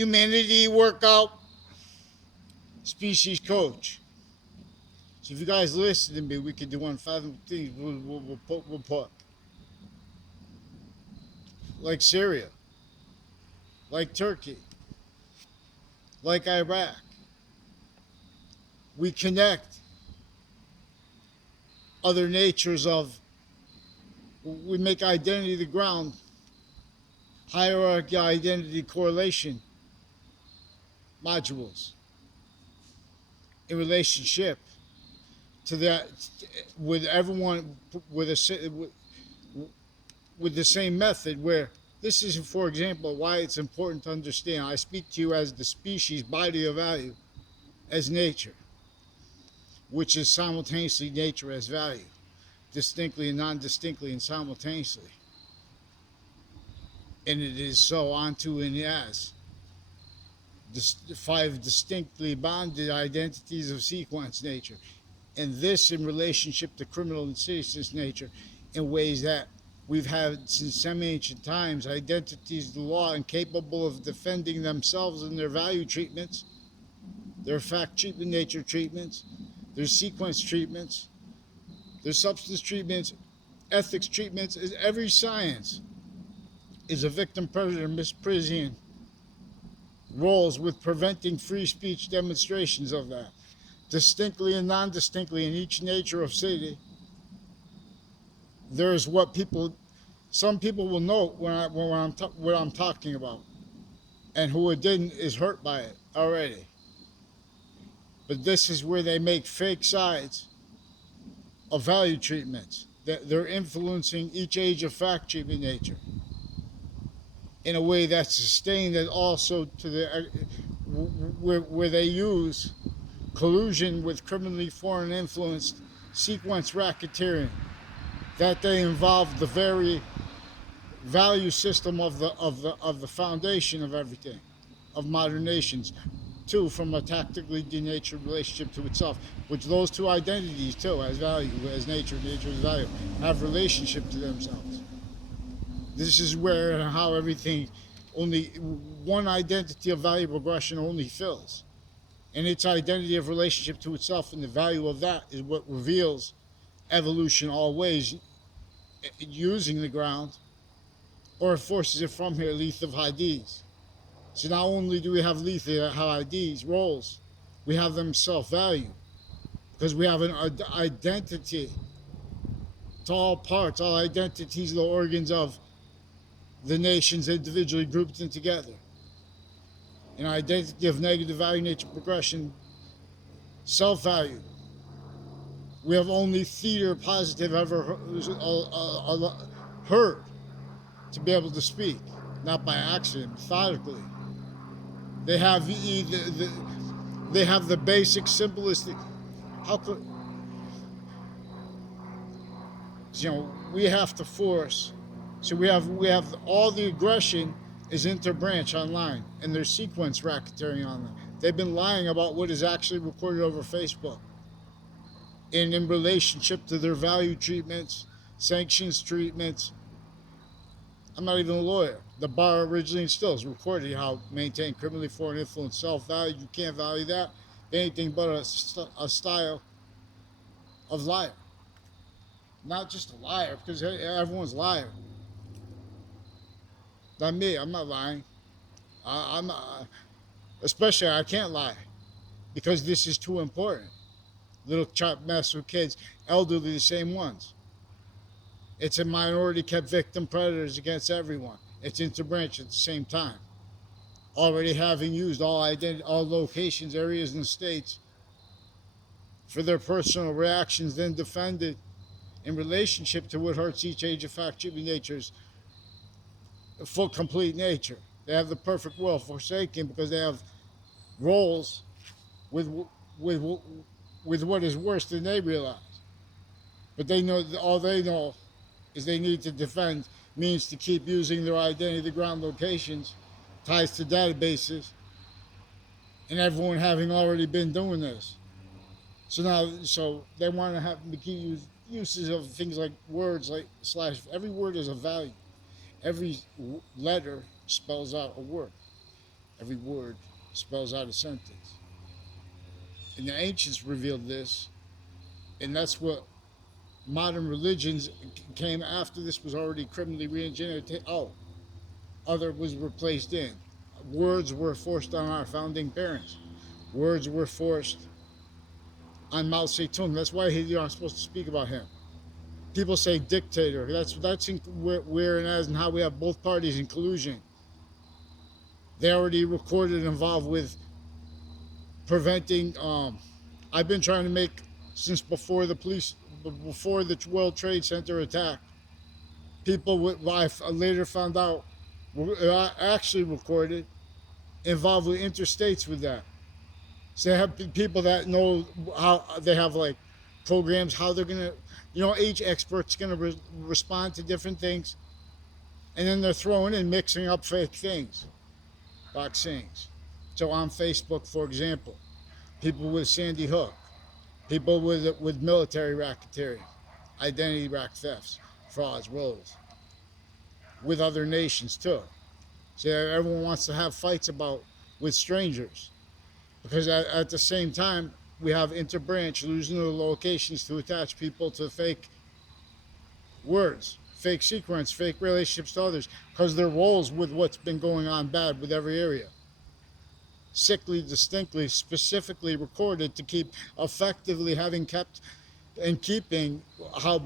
Humanity Workout Species Coach. So if you guys listen to me, we could do one five things we'll put like Syria, like Turkey, like Iraq. We connect other natures of, we make identity the ground, hierarchy, identity, correlation modules in relationship to that, with everyone with with the same method, where this is, for example, why it's important to understand. I speak to you as the species body of value as nature, which is simultaneously nature as value, distinctly and non-distinctly and simultaneously. And it is so onto and as five distinctly bonded identities of sequence nature, and this in relationship to criminal and citizen's nature, in ways that we've had since semi-ancient times, identities of the law incapable of defending themselves in their value treatments, their fact treatment nature treatments, their sequence treatments, their substance treatments, ethics treatments. Every science is a victim predator misprision roles with preventing free speech demonstrations of that, distinctly and non-distinctly in each nature of city. There's what people, some people will know what I'm talking about, and who it didn't is hurt by it already. But this is where they make fake sides of value treatments. They're influencing each age of fact treatment nature in a way that's sustained, and also to the where they use collusion with criminally foreign influenced sequence racketeering, that they involve the very value system of the foundation of everything, of modern nations, too, from a tactically denatured relationship to itself, which those two identities too, as value, as nature, nature as value, have relationship to themselves. This is where and how everything, only one identity of value progression only fills. And its identity of relationship to itself and the value of that is what reveals evolution always, using the ground, or forces it from here, lethal IDs. So not only do we have lethal IDs, roles, we have them self-value, because we have an identity to all parts, all identities, the organs of the nations individually grouped in together. An identity of negative value nature progression, self-value. We have only theater positive ever heard to be able to speak, not by accident, methodically. They have they have the basic simplistic. How could, we have to force. So we have all the aggression is interbranch online, and there's sequence racketeering on them. They've been lying about what is actually recorded over Facebook, and in relationship to their value treatments, sanctions treatments. I'm not even a lawyer. The bar originally instills recorded how maintain criminally foreign influence, self-value. You can't value that anything but a style of liar. Not just a liar, because everyone's a liar. Not me. I'm not lying. I'm not, especially I can't lie because this is too important. Little chop mess with kids, elderly, the same ones. It's a minority kept victim predators against everyone. It's interbranch at the same time. Already having used all locations, areas, and states for their personal reactions, then defended in relationship to what hurts each age of fact treatment nature's full complete nature. They have the perfect will forsaken because they have roles with with with what is worse than they realize. But they know, all they know is they need to defend means to keep using their identity, the ground locations, ties to databases, and everyone having already been doing this. So they want to have key uses of things like words like slash. Every word is a value. Every letter spells out a word. Every word spells out a sentence. And the ancients revealed this, and that's what modern religions came after this was already criminally re-engineered. Oh, other was replaced in. Words were forced on our founding parents. Words were forced on Mao Zedong. That's why you're not supposed to speak about him. People say dictator. That's where and as and how we have both parties in collusion. They already recorded and involved with preventing. I've been trying to make since before the World Trade Center attack. People I later found out were actually recorded, involved with interstates with that. So they have people that know how they have like programs, how they're gonna, each expert's gonna respond to different things, and then they're throwing in mixing up fake things, vaccines. So on Facebook, for example, people with Sandy Hook, people with military racketeering, identity rack thefts, frauds, rolls, with other nations too. So everyone wants to have fights about with strangers, because at the same time we have interbranch losing their locations to attach people to fake words, fake sequence, fake relationships to others, because their roles with what's been going on bad with every area. Sickly, distinctly, specifically recorded to keep effectively having kept and keeping how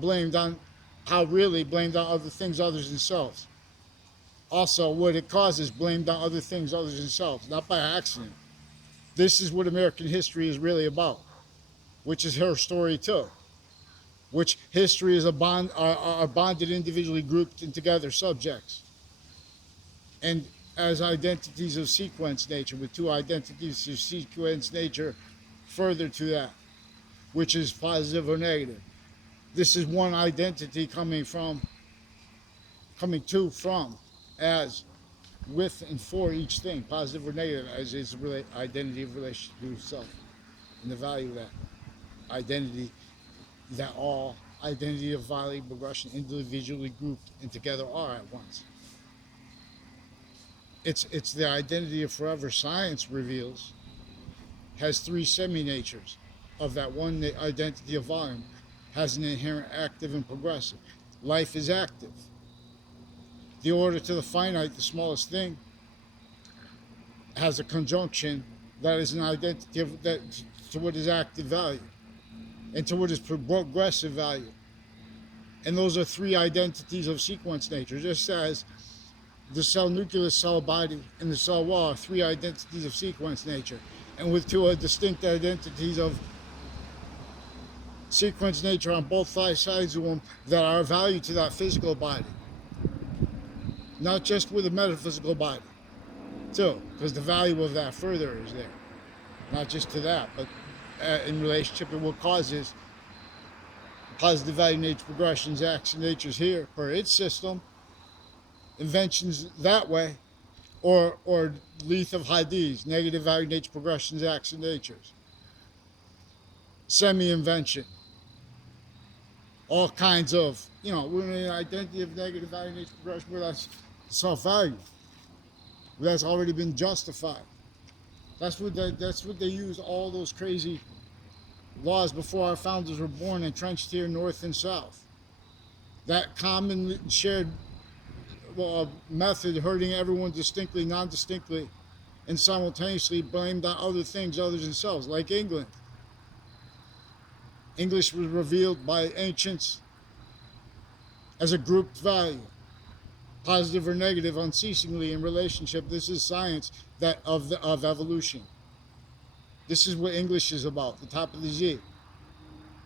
really blamed on other things other than themselves. Also, what it causes blamed on other things other than themselves, not by accident. This is what American history is really about, which is her story too. Which history is are bonded, individually grouped and together subjects, and as identities of sequence nature, with two identities of sequence nature further to that, which is positive or negative. This is one identity coming from, as with and for each thing, positive or negative, as is identity of relationship to self, and the value of that identity, that all identity of value progression individually grouped and together are at once. It's the identity of forever science reveals has three semi-natures of that one identity of volume, has an inherent active and progressive. Life is active. The order to the finite, the smallest thing, has a conjunction that is an identity of that to what is active value and to what is progressive value. And those are three identities of sequence nature, just as the cell nucleus, cell body, and the cell wall are three identities of sequence nature, and with two distinct identities of sequence nature on both sides of them that are value to that physical body, not just with the metaphysical body too, because the value of that further is there, not just to that, but in relationship to what causes positive value nature progressions, acts and natures here per its system, inventions that way, or Leith of Hadith, negative value nature progressions, acts and natures, semi-invention, all kinds of, we're in an identity of negative value nature progression where that's self-value, where that's already been justified. That's what they used all those crazy laws before our founders were born, entrenched here north and south. That common shared method hurting everyone distinctly, non-distinctly, and simultaneously blamed on other things other than themselves, like England. English was revealed by ancients as a grouped value, positive or negative, unceasingly in relationship. This is science of evolution. This is what English is about, the top of the Z,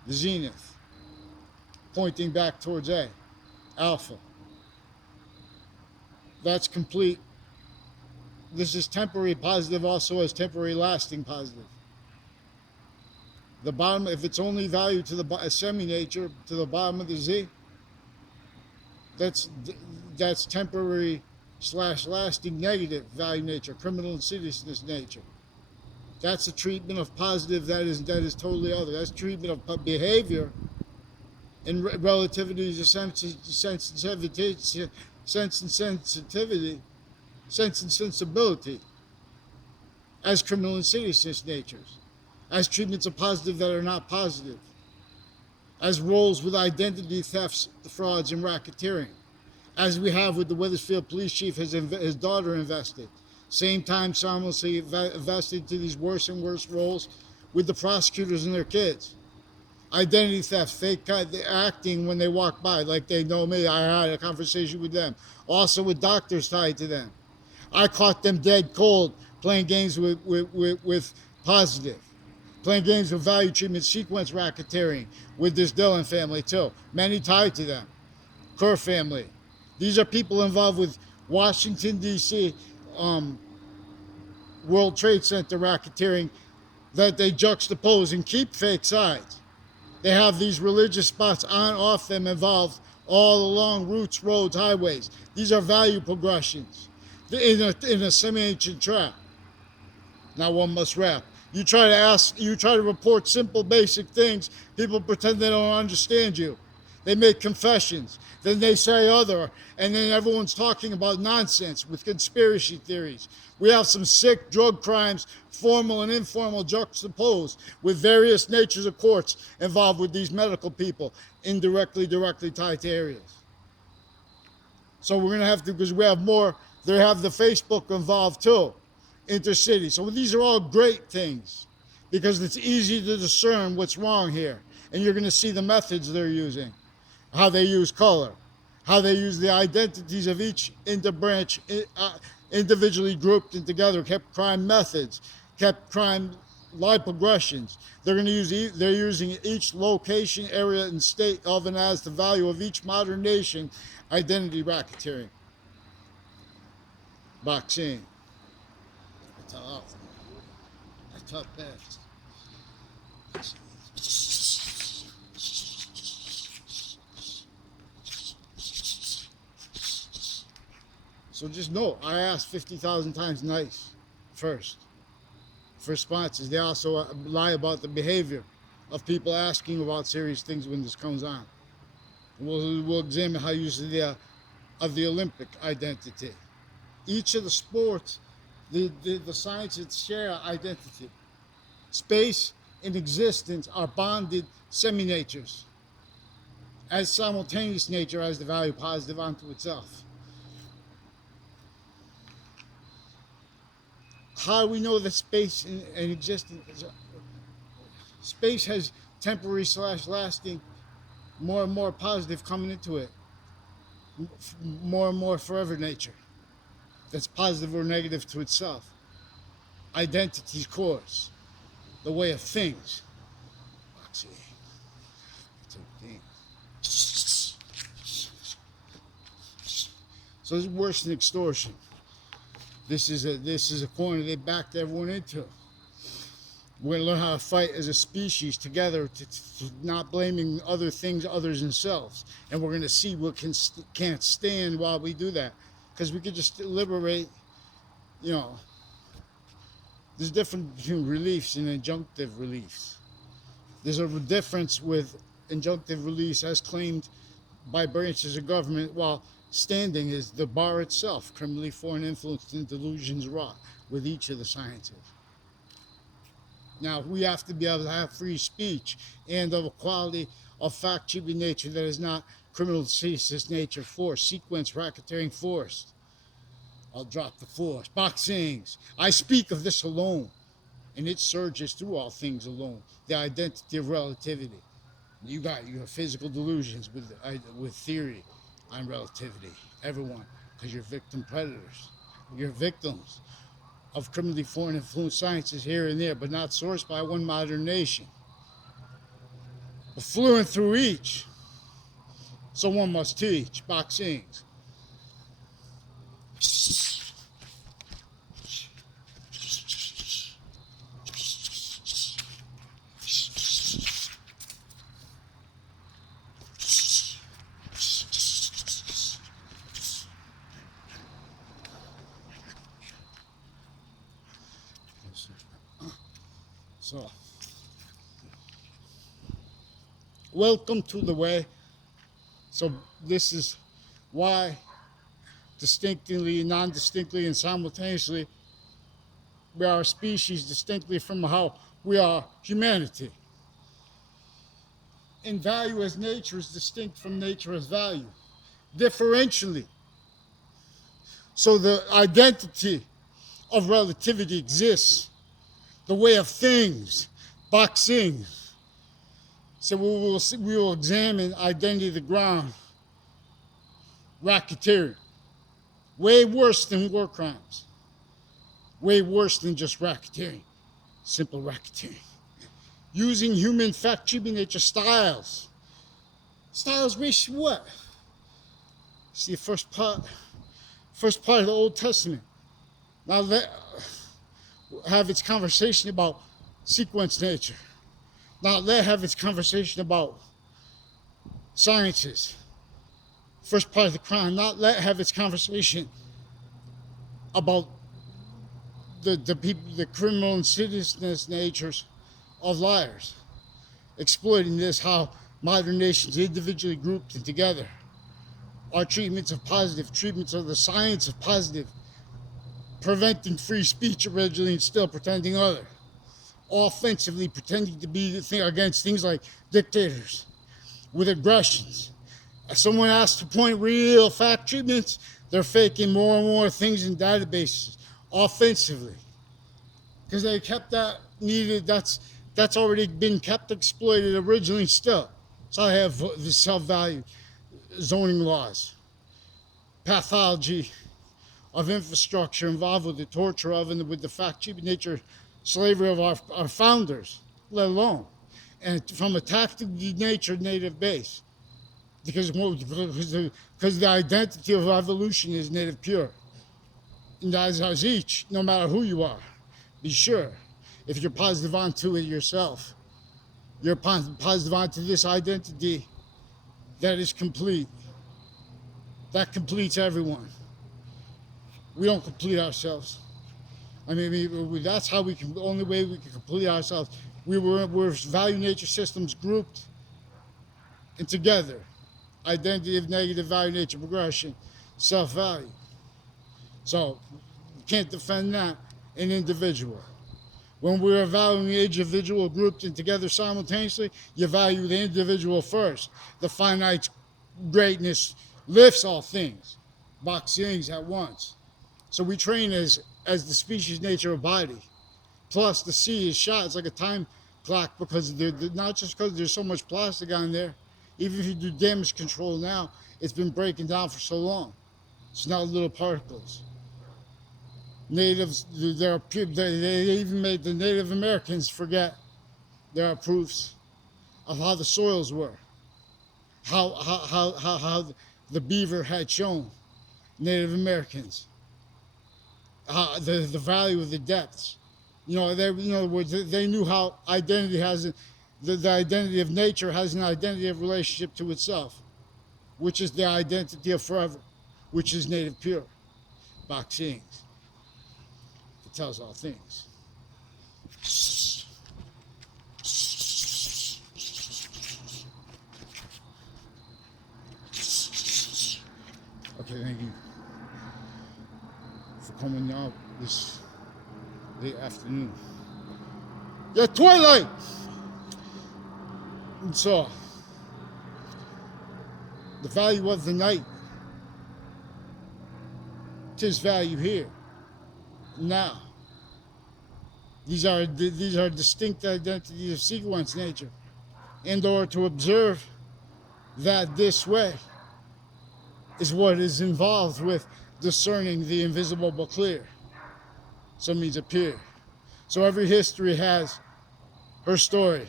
the zenith, pointing back towards A, alpha. That's complete. This is temporary positive, also as temporary lasting positive. The bottom, if it's only value to the semi-nature, to the bottom of the Z, that's temporary / lasting negative value nature, criminal insidiousness nature. That's a treatment of positive that is totally other. That's treatment of behavior and relativity to sense and sensibility. as criminal insidiousness natures, as treatments of positive that are not positive, as roles with identity thefts, frauds, and racketeering, as we have with the Wethersfield police chief, his daughter invested. Same time, simultaneously invested to these worse and worse roles with the prosecutors and their kids. Identity theft, fake acting when they walk by like they know me. I had a conversation with them. Also with doctors tied to them. I caught them dead cold playing games with positive. Playing games with value treatment sequence racketeering with this Dillon family too. Many tied to them. Kerr family. These are people involved with Washington, D.C., um, World Trade Center racketeering that they juxtapose and keep fake sides. They have these religious spots on, off them involved all along routes, roads, highways. These are value progressions in a semi-ancient trap. Now one must rap. You try to report simple, basic things. People pretend they don't understand you. They make confessions. Then they say other, and then everyone's talking about nonsense with conspiracy theories. We have some sick drug crimes, formal and informal, juxtaposed with various natures of courts involved with these medical people, indirectly, directly tied to areas. So we're going to have to, because we have more, they have the Facebook involved too, intercity. So these are all great things because it's easy to discern what's wrong here. And you're going to see the methods they're using, how they use color, how they use the identities of each interbranch, individually grouped and together, kept crime methods, kept crime live progressions. They're using each location, area, and state of and as the value of each modern nation identity racketeering. Boxing. Tough. Tough best. So just know, I asked 50,000 times nice first for responses. They also lie about the behavior of people asking about serious things when this comes on. We'll examine how use of the Olympic identity. Each of the sports, the sciences share identity. Space and existence are bonded semi-natures as simultaneous nature as the value positive unto itself. How do we know that space and existence? Space has temporary / lasting, more and more positive coming into it, more and more forever nature that's positive or negative to itself. Identity's course, the way of things. So it's worse than extortion. This is a corner they backed everyone into. We're going to learn how to fight as a species together, to not blaming other things, others, and selves. And we're going to see what can't stand while we do that. Because we could just liberate, there's difference between reliefs and injunctive reliefs. There's a difference with injunctive release as claimed by branches of government, while standing is the bar itself, criminally foreign influence and delusions wrought with each of the sciences. Now, we have to be able to have free speech and of a quality of fact-cheating nature that is not criminal ceaseless nature, force, sequence, racketeering, force. I'll drop the force. Boxings. I speak of this alone, and it surges through all things alone. The identity of relativity. You got your physical delusions with theory on relativity. Everyone, because you're victim predators. You're victims of criminally foreign influence sciences here and there, but not sourced by one modern nation. But fluent through each. So one must teach. Boxings. So, welcome to the way. So this is why distinctly, non-distinctly, and simultaneously We are a species distinctly from how we are humanity. And value as nature is distinct from nature as value, differentially. So the identity of relativity exists, the way of things, boxing. So we will examine identity of the ground, racketeering, way worse than war crimes, way worse than just racketeering, simple racketeering. Using human fact-cheaping nature styles. Styles reach what? See the first part of the Old Testament. Now let have its conversation about sequence nature. Now let have its conversation about sciences. First part of the Quran. Not let have its conversation about the people, the criminal insidiousness natures of liars, exploiting this, how modern nations individually grouped and together are treatments of positive, treatments of the science of positive, preventing free speech originally and still pretending other, offensively pretending to be against things like dictators with aggressions. As someone asked to point real fact treatments, they're faking more and more things in databases offensively because they kept that needed. That's already been kept exploited originally still. So I have the self-value zoning laws, pathology of infrastructure involved with the torture of and with the fact-cheaping nature, slavery of our founders, let alone, and from a tactical nature native base, because the identity of evolution is native pure, and as each, no matter who you are, be sure, if you're positive onto it yourself, you're positive onto this identity that is complete, that completes everyone. We don't complete ourselves. I mean, that's how we can. The only way we can complete ourselves. We're value nature systems grouped and together. Identity of negative value nature progression, self-value. So you can't defend that in individual. When we're valuing the individual grouped and together simultaneously, you value the individual first. The finite greatness lifts all things, box things at once. So we train as the species nature of body. Plus the sea is shot. It's like a time clock because not just because there's so much plastic on there. Even if you do damage control now, it's been breaking down for so long. It's now little particles. Natives, they even made the Native Americans forget. There are proofs of how the soils were, how the beaver had shown Native Americans the value of the depths. In other words, they knew how identity has the identity of nature has an identity of relationship to itself, which is the identity of forever, which is native pure. Boxing. It tells all things. Okay, thank you for coming out this late afternoon. Yeah, twilight! And so, the value of the night, 'tis value here, now. These are distinct identities of sequence nature, and or to observe that this way is what is involved with discerning the invisible but clear. So it means appear. So every history has her story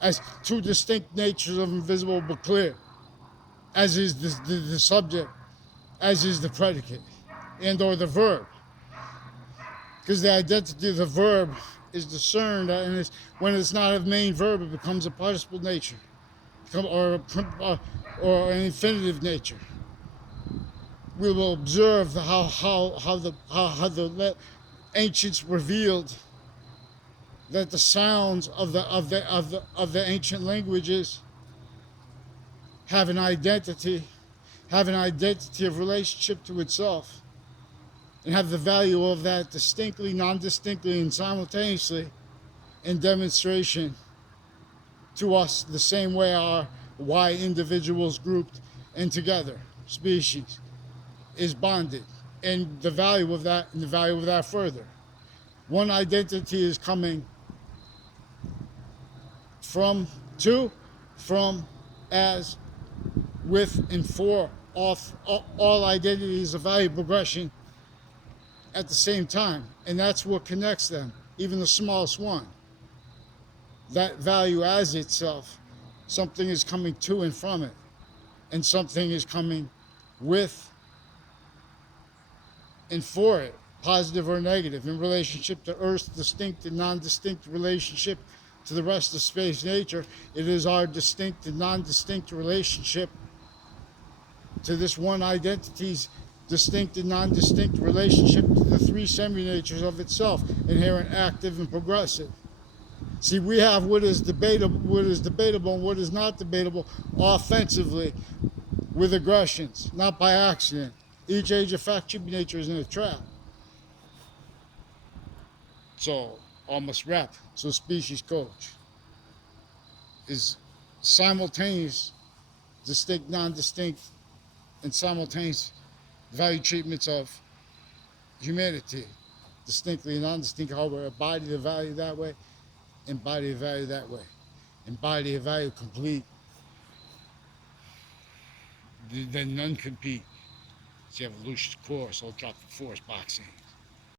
as two distinct natures of invisible but clear, as is the subject, as is the predicate, and or the verb. Because the identity of the verb is discerned, and when it's not a main verb, it becomes a participle nature, or an infinitive nature. We will observe how the ancients revealed that the sounds of the ancient languages have an identity of relationship to itself, and have the value of that distinctly, non-distinctly, and simultaneously in demonstration to us the same way our Y individuals grouped and together, species, is bonded. And the value of that, and the value of that further. One identity is coming from, to, from, as, with, and for all identities of value progression at the same time. And that's what connects them, even the smallest one. That value as itself, something is coming to and from it, and something is coming with and for it, positive or negative, in relationship to Earth's distinct and non-distinct relationship to the rest of space nature. It is our distinct and non-distinct relationship to this one identity's distinct and non-distinct relationship to the three semi-natures of itself, inherent, active, and progressive. See, we have what is debatable, and what is not debatable offensively with aggressions, not by accident. Each age of fact nature is in a trap. So, almost rap. So, species coach is simultaneous, distinct, non-distinct, and simultaneous value treatments of humanity, distinctly and non-distinct, however, embody the value that way, embody the value that way, embody a value complete, then none compete. It's the evolution's course. I'll drop the force boxing.